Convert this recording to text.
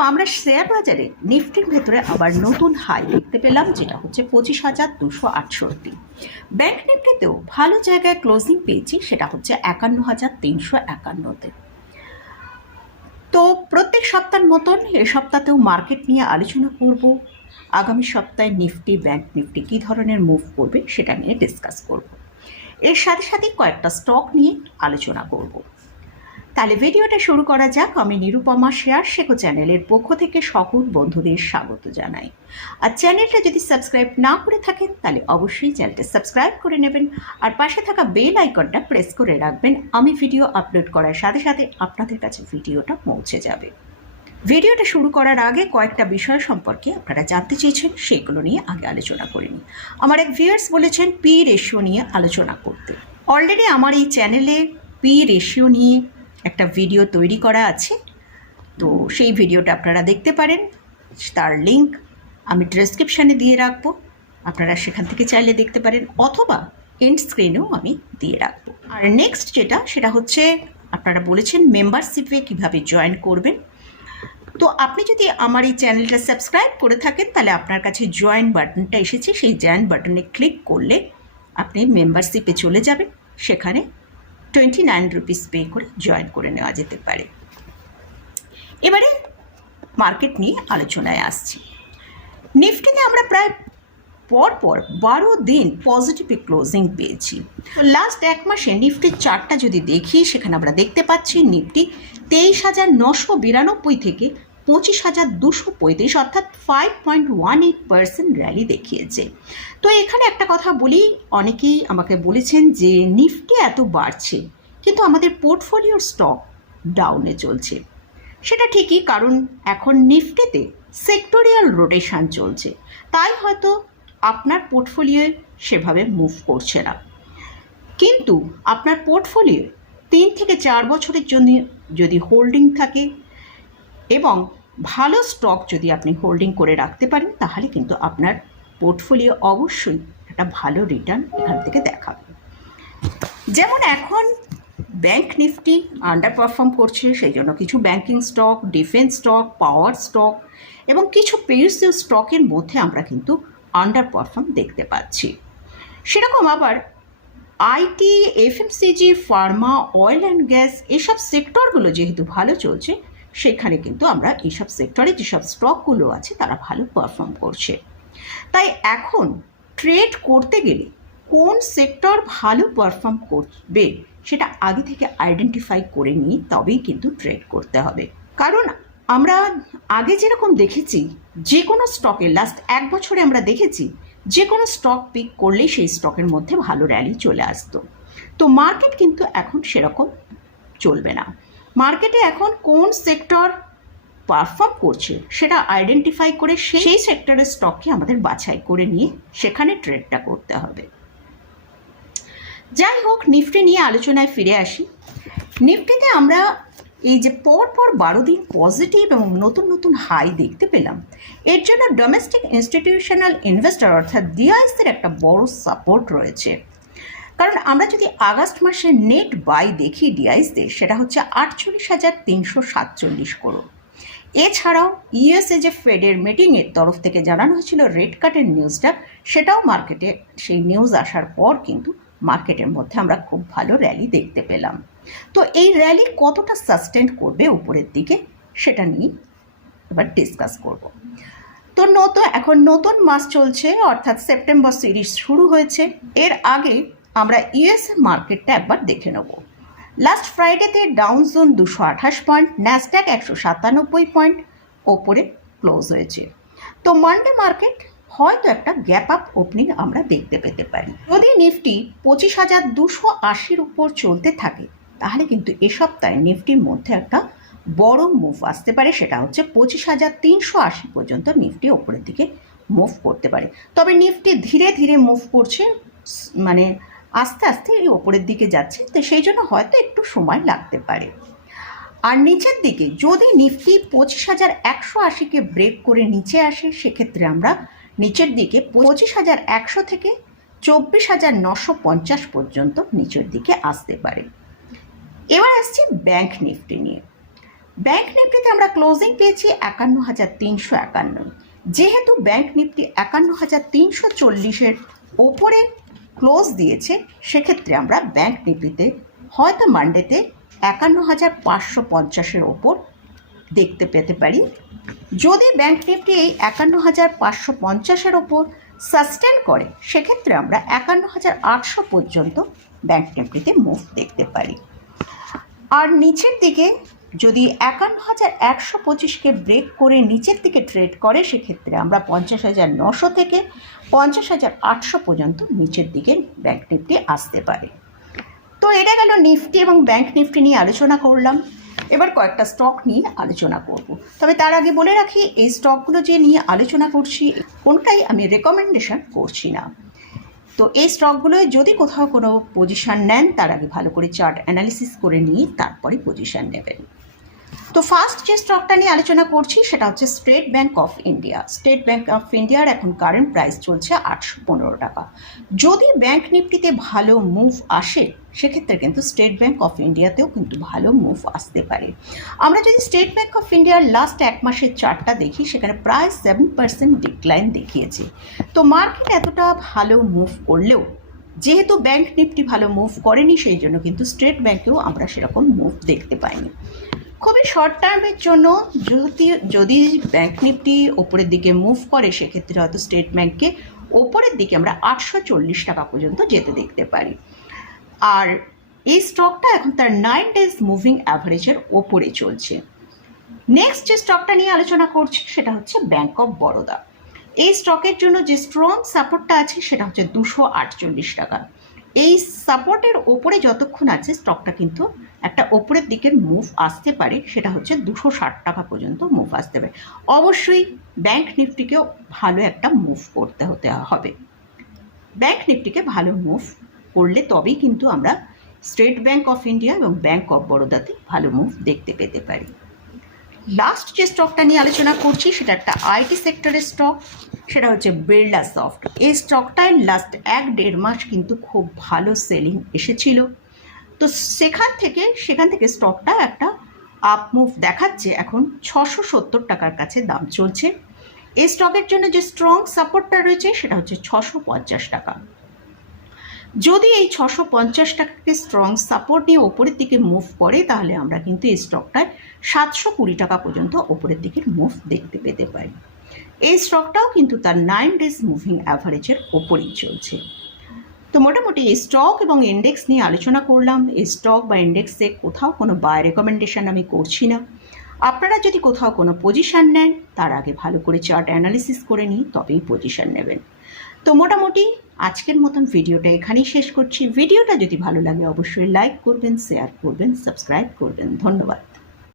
তো আমরা শেয়ার বাজারে নিফটির ভেতরে আবার নতুন হাই দেখতে পেলাম, যেটা হচ্ছে পঁচিশ হাজার দুশো আটষট্টি। ব্যাংক নিফটিতেও ভালো জায়গায় ক্লোজিং পেয়েছি, সেটা হচ্ছে একান্ন হাজার তিনশো একান্নতে। তো প্রত্যেক সপ্তাহের মতন এ সপ্তাহতেও মার্কেট নিয়ে আলোচনা করব। আগামী সপ্তাহে নিফটি, ব্যাংক নিফটি কী ধরনের মুভ করবে, সেটা নিয়ে ডিসকাস করব। এর সাথে সাথে কয়েকটা স্টক নিয়ে আলোচনা করব। তাহলে ভিডিওটা শুরু করা যাক। আমি নিরুপমা শেয়ার, শেখো চ্যানেলের পক্ষ থেকে সকল বন্ধুদের স্বাগত জানাই। আর চ্যানেলটা যদি সাবস্ক্রাইব না করে থাকেন, তাহলে অবশ্যই চ্যানেলটা সাবস্ক্রাইব করে নেবেন। আর পাশে থাকা বেল আইকনটা প্রেস করে রাখবেন। আমি ভিডিও আপলোড করার সাথে সাথে আপনাদের কাছে ভিডিওটা পৌঁছে যাবে। ভিডিওটা শুরু করার আগে কয়েকটা বিষয় সম্পর্কে আপনারা জানতে চেয়েছেন, সেগুলো নিয়ে আগে আলোচনা করে নিই। আমার এক ভিউয়ার্স বলেছেন, পি রেশিও নিয়ে আলোচনা করতে। অলরেডি আমার এই চ্যানেলে পি রেশিও নিয়ে একটা ভিডিও তৈরি করা আছে। তো সেই ভিডিওটা আপনারা দেখতে পারেন। তার লিংক আমি ডেসক্রিপশানে দিয়ে রাখব। আপনারা সেখান থেকে চাইলে দেখতে পারেন অথবা এন্ড স্ক্রিনেও আমি দিয়ে রাখব। আর নেক্সট যেটা, সেটা হচ্ছে, আপনারা বলেছেন মেম্বারশিপে কীভাবে জয়েন করবেন। তো আপনি যদি আমার এই চ্যানেলটা সাবস্ক্রাইব করে থাকেন, তাহলে আপনার কাছে জয়েন বাটনটা এসেছে। সেই জয়েন বাটনে ক্লিক করলে আপনি মেম্বারশিপে চলে যাবেন। সেখানে টোয়েন্টি নাইন রুপিস পে করে জয়েন করে নেওয়া যেতে পারে। এবারে মার্কেট নিয়ে আলোচনায় আসছি। নিফটিতে আমরা প্রায় পর পর বারো দিন পজিটিভ ক্লোজিং পেয়েছি। লাস্ট এক মাসে নিফটির চার্টটা যদি দেখি, সেখানে আমরা দেখতে পাচ্ছি নিফটি তেইশ হাজার নশো বিরানব্বই থেকে পঁচিশ হাজার দুশো পঁয়ত্রিশ অর্থাৎ five point one eight percent rally দেখিয়েছে। তো এখানে একটা কথা বলি, অনেকেই আমাকে বলেছেন যে নিফটি এত বাড়ছে, কিন্তু আমাদের পোর্টফোলিওর স্টক ডাউনে চলছে। সেটা ঠিকই, কারণ এখন নিফটিতে সেক্টোরিয়াল রোটেশন চলছে। তাই হয়তো আপনার পোর্টফোলিও সেভাবে মুভ করছে না। কিন্তু আপনার পোর্টফোলিও তিন থেকে চার বছরের জন্য যদি হোল্ডিং থাকে, এবং ভালো স্টক যদি আপনি হোল্ডিং করে রাখতে পারেন, তাহলে কিন্তু আপনার পোর্টফোলিও অবশ্যই একটা ভালো রিটার্ন এখান থেকে দেখাবে। যেমন এখন ব্যাংক নিফটি আন্ডার পারফর্ম করছে সেই জন্য কিছু banking stock defence stock power stock এবং কিছু পেরিসিভ স্টকের মধ্যে আমরা কিন্তু আন্ডার পারফর্ম দেখতে পাচ্ছি। সেরকম আবার IT FMCG pharma oil and gas এসব সেক্টরগুলো যেহেতু ভালো চলছে সেখানে কিন্তু আমরা এইসব সেক্টরে যেসব স্টকগুলো আছে, তারা ভালো পারফর্ম করছে। তাই এখন ট্রেড করতে গেলে কোন সেক্টর ভালো পারফর্ম করবে সেটা আগে থেকে আইডেন্টিফাই করে নিয়ে তবেই কিন্তু ট্রেড করতে হবে। কারণ আমরা আগে যেরকম দেখেছি, যে কোনো স্টকে লাস্ট এক বছরে আমরা দেখেছি, যে কোনো স্টক পিক করলেই সেই স্টকের মধ্যে ভালো র্যালি চলে আসতো। তো মার্কেট কিন্তু এখন সেরকম চলবে না। মার্কেটে এখন কোন সেক্টর পারফর্ম করছে সেটা আইডেন্টিফাই করে সেই সেক্টরের স্টককে আমাদের বাছাই করে নিয়ে সেখানে ট্রেডটা করতে হবে। যাই হোক নিফটি নিয়ে আলোচনায় ফিরে আসি। নিফটিতে আমরা এই যে পর পর বারো দিন পজিটিভ এবং নতুন নতুন হাই দেখতে পেলাম। এর জন্য ডোমেস্টিক ইনস্টিটিউশনাল ইনভেস্টর অর্থাৎ ডিআইসের একটা বড় সাপোর্ট রয়েছে। কারণ আমরা যদি আগস্ট মাসে নেট বাই দেখি ডিআইসদের সেটা হচ্ছে আটচল্লিশ হাজার তিনশো সাতচল্লিশ করোড় এছাড়াও ইউএসএ যে ফেডের মিটিংয়ের তরফ থেকে জানানো হয়েছিল রেড কার্ডের নিউজটা সেটাও মার্কেটে সেই নিউজ আসার পর কিন্তু মার্কেটের মধ্যে আমরা খুব ভালো র্যালি দেখতে পেলাম। তো এই র্যালি কতটা সাস্টেন্ড করবে উপরের দিকে, সেটা নিয়ে এবার ডিসকাস করব। তো নতুন, এখন নতুন মাস চলছে, অর্থাৎ সেপ্টেম্বর সিরিজ শুরু হয়েছে। এর আগে আমরা ইউএসএ মার্কেটটা একবার দেখে নেব। লাস্ট ফ্রাইডেতে ডাউন জোন দুশো আঠাশ পয়েন্ট ন্যাসড্যাক একশো সাতানব্বই পয়েন্ট ওপরে ক্লোজ হয়েছে। তো মানডে মার্কেট হয়তো একটা গ্যাপ আপ ওপেনিং আমরা দেখতে পেতে পারি। যদি নিফটি পঁচিশ হাজার দুশো আশির উপর চলতে থাকে, তাহলে কিন্তু এ সপ্তাহে নিফটির মধ্যে একটা বড় মুভ আসতে পারে, সেটা হচ্ছে পঁচিশ হাজার তিনশো আশি পর্যন্ত নিফটি ওপরের দিকে মুভ করতে পারে। তবে নিফটি ধীরে ধীরে মুভ করছে মানে আস্তে আস্তে এই ওপরের দিকে যাচ্ছে, তো সেই জন্য হয়তো একটু সময় লাগতে পারে। আর নিচের দিকে যদি নিফটি পঁচিশ হাজার একশো আশিকে ব্রেক করে নিচে আসে, সেক্ষেত্রে আমরা নিচের দিকে পঁচিশ হাজার একশো থেকে চব্বিশ হাজার নশো পঞ্চাশ পর্যন্ত নিচের দিকে আসতে পারে। এবার আসছি ব্যাংক নিফটি নিয়ে। ব্যাংক নিফটিতে আমরা ক্লোজিং পেয়েছি একান্ন হাজার তিনশো একান্ন। যেহেতু ব্যাংক নিফটি একান্ন হাজার তিনশো চল্লিশের ওপরে ক্লোজ দিয়েছে, সেক্ষেত্রে আমরা ব্যাংক নিফটিতে, হয়তো মানডেতে একান্ন হাজার পাঁচশো পঞ্চাশের ওপর দেখতে পেতে পারি। যদি ব্যাংক নিফটি এই একান্ন হাজার পাঁচশো পঞ্চাশের ওপর সাস্টেন করে, সেক্ষেত্রে আমরা একান্ন হাজার আটশো পর্যন্ত ব্যাংক নিফটিতে মুভ দেখতে পারি। আর নিচের দিকে যদি একান্ন হাজার একশো পঁচিশকে ব্রেক করে নিচের দিকে ট্রেড করে, সেক্ষেত্রে আমরা পঞ্চাশ হাজার নশো থেকে পঞ্চাশ হাজার আটশো পর্যন্ত নিচের দিকে ব্যাঙ্ক নিফটি আসতে পারে। তো এটা গেল নিফটি এবং ব্যাংক নিফটি নিয়ে আলোচনা করলাম। এবার কয়েকটা স্টক নিয়ে আলোচনা করব। তবে তার আগে বলে রাখি, এই স্টকগুলো যে নিয়ে আলোচনা করছি, কোনটাই আমি রেকমেন্ডেশন করছি না। তো এই স্টকগুলোয় যদি কোথাও কোনো পজিশন নেন, তার আগে ভালো করে চার্ট অ্যানালিসিস করে নিয়ে তারপরে পজিশান নেবেন। তো ফার্স্ট যে স্টকটা নিয়ে আলোচনা করছি, সেটা হচ্ছে State Bank of India State Bank of ইন্ডিয়ার এখন কারেন্ট প্রাইস চলছে আটশো পনেরো টাকা। যদি ব্যাংক নিফটিতে ভালো মুভ আসে, সেক্ষেত্রে কিন্তু স্টেট ব্যাংক অফ ইন্ডিয়াতেও কিন্তু ভালো মুভ আসতে পারে। আমরা যদি স্টেট ব্যাংক অফ ইন্ডিয়ার লাস্ট এক মাসের চার্টটা দেখি, সেখানে প্রায় সেভেন পার্সেন্ট ডিক্লাইন দেখিয়েছে। তো মার্কেট এতটা ভালো মুভ করলেও, যেহেতু ব্যাংক নিফটি ভালো মুভ করেনি, সেই জন্য কিন্তু স্টেট ব্যাংকেও আমরা সেরকম মুভ দেখতে পাইনি। খুবই শর্ট টার্মের জন্য যদি যদি ব্যাংক নিফটি ওপরের দিকে মুভ করে, সেক্ষেত্রে হয়তো স্টেট ব্যাংককে ওপরের দিকে আমরা আটশো চল্লিশ টাকা পর্যন্ত যেতে দেখতে পারি। আর এই স্টকটা এখন তার নাইন ডেজ মুভিং অ্যাভারেজের ওপরে চলছে। নেক্সট যে স্টকটা নিয়ে আলোচনা করছি, সেটা হচ্ছে ব্যাঙ্ক অফ বরোদা এই স্টকের জন্য যে স্ট্রং সাপোর্টটা আছে, সেটা হচ্ছে দুশো আটচল্লিশ টাকা। এই সাপোর্টের ওপরে যতক্ষণ আছে স্টকটা কিন্তু একটা ওপরের দিকের মুভ আসতে পারে, সেটা হচ্ছে দুশো ষাট টাকা পর্যন্ত মুভ আসতে পারে। অবশ্যই ব্যাংক নিফটিকেও ভালো একটা মুভ করতে হতে হবে। ব্যাংক নিফটিকে ভালো মুভ করলে তবেই কিন্তু আমরা স্টেট ব্যাংক অফ ইন্ডিয়া এবং ব্যাংক অফ বরোদাতে ভালো মুভ দেখতে পেতে পারি। লাস্ট যে স্টকটা নিয়ে আলোচনা করছি, সেটা একটা আইটি সেক্টরের স্টক সেটা হচ্ছে বিড়লা সফট এই স্টকটায় লাস্ট এক দেড় মাস কিন্তু খুব ভালো সেলিং এসেছিল। তো সেখান থেকে সেখান থেকে স্টকটা একটা আপ মুভ দেখাচ্ছে। এখন ছশো সত্তর টাকার কাছে দাম চলছে। এই স্টকের জন্য যে স্ট্রং সাপোর্টটা রয়েছে, সেটা হচ্ছে ছশো পঞ্চাশ টাকা। যদি এই ছশো পঞ্চাশ টাকাকে স্ট্রং সাপোর্ট নিয়ে ওপরের দিকে মুভ করে, তাহলে আমরা কিন্তু এই স্টকটায় সাতশো কুড়ি টাকা পর্যন্ত ওপরের দিকের মুভ দেখতে পেতে পারি। এই স্টকটাও কিন্তু তার নাইন ডেজ মুভিং অ্যাভারেজের ওপরেই চলছে। তো মোটামুটি স্টক এবং ইন্ডেক্স নিয়ে আলোচনা করলাম। স্টক বা ইন্ডেক্সে কোথাও কোনো বাই রেকমেন্ডেশন আমি করছি না। আপনারা যদি কোথাও কোনো পজিশন নেন, তার আগে ভালো করে চার্ট অ্যানালিসিস করে নিই তবেই পজিশান নেবেন। তো মোটামুটি আজকের মতন ভিডিওটা এখানেই শেষ করছি। ভিডিওটা যদি ভালো লাগে, অবশ্যই লাইক করবেন শেয়ার করবেন সাবস্ক্রাইব করবেন। ধন্যবাদ।